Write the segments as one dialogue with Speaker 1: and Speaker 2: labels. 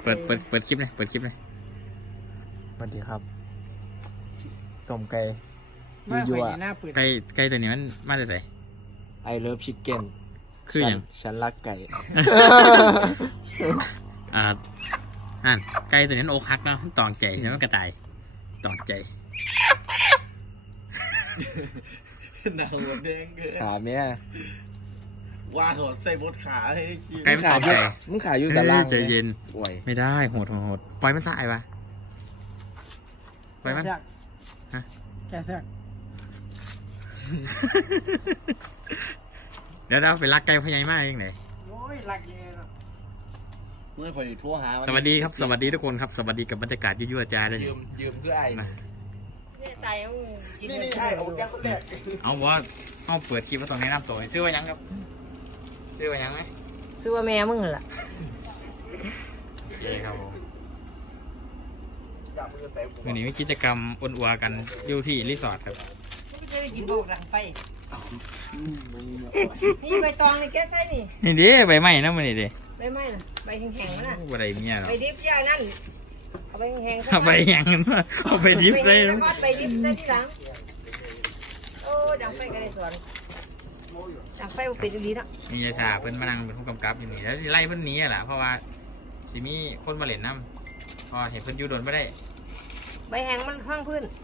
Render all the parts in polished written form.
Speaker 1: เปิดคลิปเลยเปิดคลิปเลย
Speaker 2: สวัสดีครับต้มไก่
Speaker 3: ยั่ว
Speaker 1: ไก่ตัวนี้มันมาจากไหน
Speaker 2: ไอเลิฟชิคเก้น
Speaker 1: คืออย่าง
Speaker 2: ฉันรักไก่
Speaker 1: ไก่ตัวนี้มันอกหักเนาะตองใจแล้วมันกระต่ายตองใจ
Speaker 3: หนังหมดแดงเกิน
Speaker 2: ขาเมีย
Speaker 3: ว่าหัวใส่บดขาให้
Speaker 1: ไก่มันตองใจ
Speaker 2: มึงขาอยู่แต่ล่าง
Speaker 1: ใจเย็นไม่ได้โหดปล่อยมันสายปะปล่อยมันฮะ
Speaker 3: แกแทรก
Speaker 1: เดี๋ยวเราไปรักไก่พญายมากเองไหน
Speaker 3: โอ้ยรักยังไงล่ะเมื่อพอดีทั่วหา
Speaker 1: สวัสดีครับสวัสดีทุกคนครับสวัสดีกับบรรยากาศยั่วๆจ้าเลย
Speaker 3: ยืมเพื่อไอ้
Speaker 4: นี่ตาย
Speaker 3: นี่ใช่ผมแกคนแรก
Speaker 1: เอาว่าเอาเปิดคลิปว่าตรงนี้น้ำตัวซื้อไว้ยังครับซื้อไว้ยังไหม
Speaker 4: ซื้อว่าแม่มึงล่ะ
Speaker 1: เย้ครับผมวันนี้มีกิจกรรมอ้วนอัวกันอยู่ที่รีสอร์ทครับ
Speaker 4: ไม่ใช่ไปกินพวกหลังไปนี่ใบตองนี่แกใช่
Speaker 1: นี่ดิใบไม้นะมันนี่ดิ
Speaker 4: ใบไม้น่ะใบแห้งๆมันน่ะ
Speaker 1: ใบเมียหรอ
Speaker 4: ใบดิบย่านั่นเอาใบแห้งๆ
Speaker 1: เอาใบแห้งเอาใบดิบเลย
Speaker 4: ใบดิบใส่ที่หลังโอ้ดังไฟกันในสวนดังไฟเป็นดีนะ
Speaker 1: มียาชาเพิ่นมานั่งเป็นผู้กำกับอยู่นี่แล้วไล่เพิ่นหนีแหละเพราะว่าสิมีคนมาเล่นน้ำพอเห็นเพิ่นอยู่โดนไม่ได้
Speaker 4: ใบแห้งมันฟังพื้น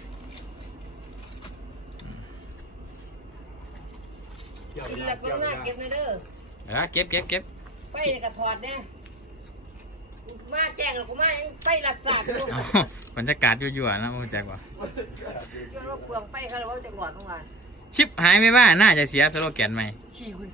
Speaker 4: กินแล้วก็น่าเก็บในเด้อ
Speaker 1: เก็บ
Speaker 4: ไฟกระถอดเนี่ยมาแจ้งแล้วกูมาไฟหลักษาลูก
Speaker 1: บรรยากาศยั่วๆนะมึงแจ็คว่า
Speaker 4: ย้อนว่าเปลืองไฟเขาเลยว่าจะหลอดตรงนั้น
Speaker 1: ชิปหายไม่ว่าน่าจะเสียสโลแกนไหม
Speaker 4: ขี้คุณ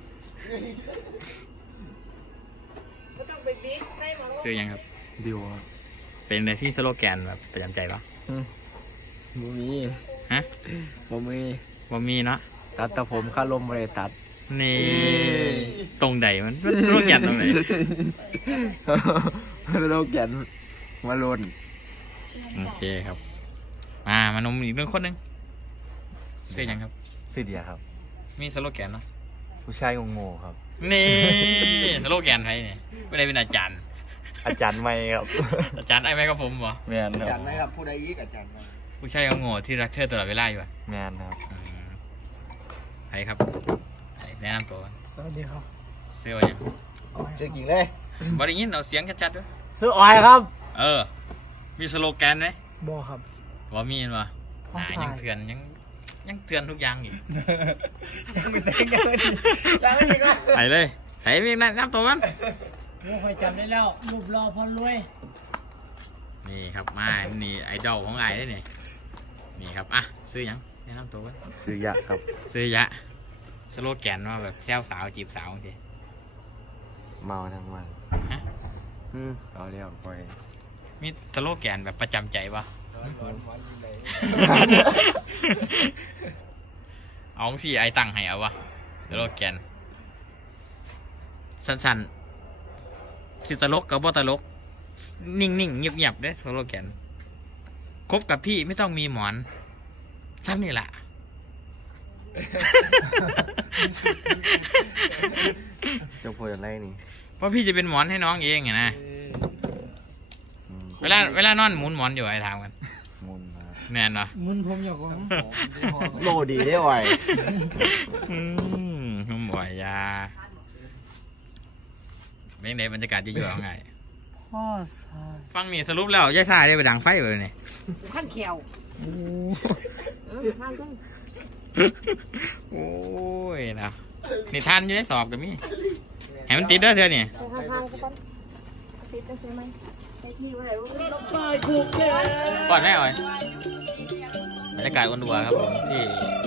Speaker 4: ก็ต้องไปบิ๊กใช่ไหม
Speaker 1: คือยังครับ
Speaker 2: ดิว
Speaker 1: เป็นในที่สโลแกนแบบประจำใจปะ
Speaker 2: บ่มี
Speaker 1: ฮะ
Speaker 2: บ่
Speaker 1: มีเนาะ
Speaker 2: ตัดแต่ผมค่าลมไม่ได้ตัด
Speaker 1: นี่ตรงไหนมันสโลแกนตรงไหน
Speaker 2: สโลแกนมาลน
Speaker 1: โอเคครับมานมอีกเรื่องคนนึงชื่อยังครับ
Speaker 2: ชื่อเดียครับ
Speaker 1: มีสโลแกนเนาะ
Speaker 2: ผู้ชายงงๆครับ
Speaker 1: นี่สโลแกนใครเนี่ยไม่ได้เป็นอาจารย์
Speaker 2: ไม่ครับ
Speaker 1: อาจารย์ไอ้แม่กับผมเหรอ
Speaker 2: แมนครับ
Speaker 3: อาจารย์ไม่ครับผู้ใดยิ่งอาจารย์
Speaker 1: ผู้ชายงงที่รักเธอตลอดเวลาอยู่
Speaker 2: แมนครับ
Speaker 1: ใครครับแนะนำตัว
Speaker 3: สวัสดีครับ
Speaker 1: เสื้อยัง
Speaker 3: เจอกิ่งเลย
Speaker 1: บริยินเอาเสียงชัดๆด้วย
Speaker 2: เสื้อออยครับ
Speaker 1: มีสโลแกนไหม
Speaker 3: บ่ครับ
Speaker 1: ว่ามีมั้ยยังเถื่อนยังเถื่อนทุกอย่างอีก
Speaker 3: ยังไม่แต่งเลย
Speaker 1: ไปเลยใครมีแนะนำตัวกัน
Speaker 3: ลูกคอยจำได้แล้วรูปรอพอรวย
Speaker 1: นี่ครับนี่ไอดอลของไอ้ได้นี่ครับซื้อยังแนะนำตัวกัน
Speaker 2: ซื้อยะครับ
Speaker 1: ซื้อยะสโลแกนว่าแบบแซวสาวจีบสาวจริง
Speaker 2: เมาทั้งวัน
Speaker 1: ฮะ
Speaker 2: เอาเรียกไป
Speaker 1: มีสโลแกนแบบประจำใจปะเอาสิไอตังให้เอาวะสโลแกนสั้นๆสิตลกกับบ่ตลกนิ่งๆเงียบๆเด้สโลแกนคบกับพี่ไม่ต้องมีหมอนฉันนี่แหละ
Speaker 2: จะพูดอะไรนี่
Speaker 1: เพราะพี่จะเป็นหมอนให้น้องเองไงนะเวลานอนหมุนหมอนอยู่ไอ้ถามกัน
Speaker 2: หมุน
Speaker 1: แน่นเนาะ
Speaker 3: หมุนผมอยู่ของ
Speaker 2: โลดีได้ไหว
Speaker 1: บ่อยยาเม่งในบรรยากาศจะอยู่ยังไงฟังนี่สรุปแล้วยายซาได้ไปดังไฟเลยนี่
Speaker 4: ขั้นเขียว
Speaker 1: โอ้ยนะนี่ท่านอยู่ในสอบกับมี่เห็นมันติดด้วยเธอเนี่ยก่อนแม่อ่อยบรรยากาศวันดัวครับผมที่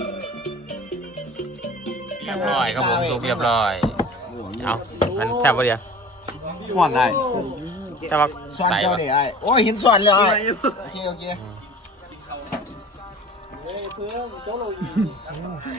Speaker 1: เรียบร้อยครับผมสุกเรียบร้อยเอามันแซ่บปะเดียว
Speaker 2: หวานได้
Speaker 1: แต่ว่า
Speaker 3: ใส่ปะโอ้ยหินส่วนเลยโอเค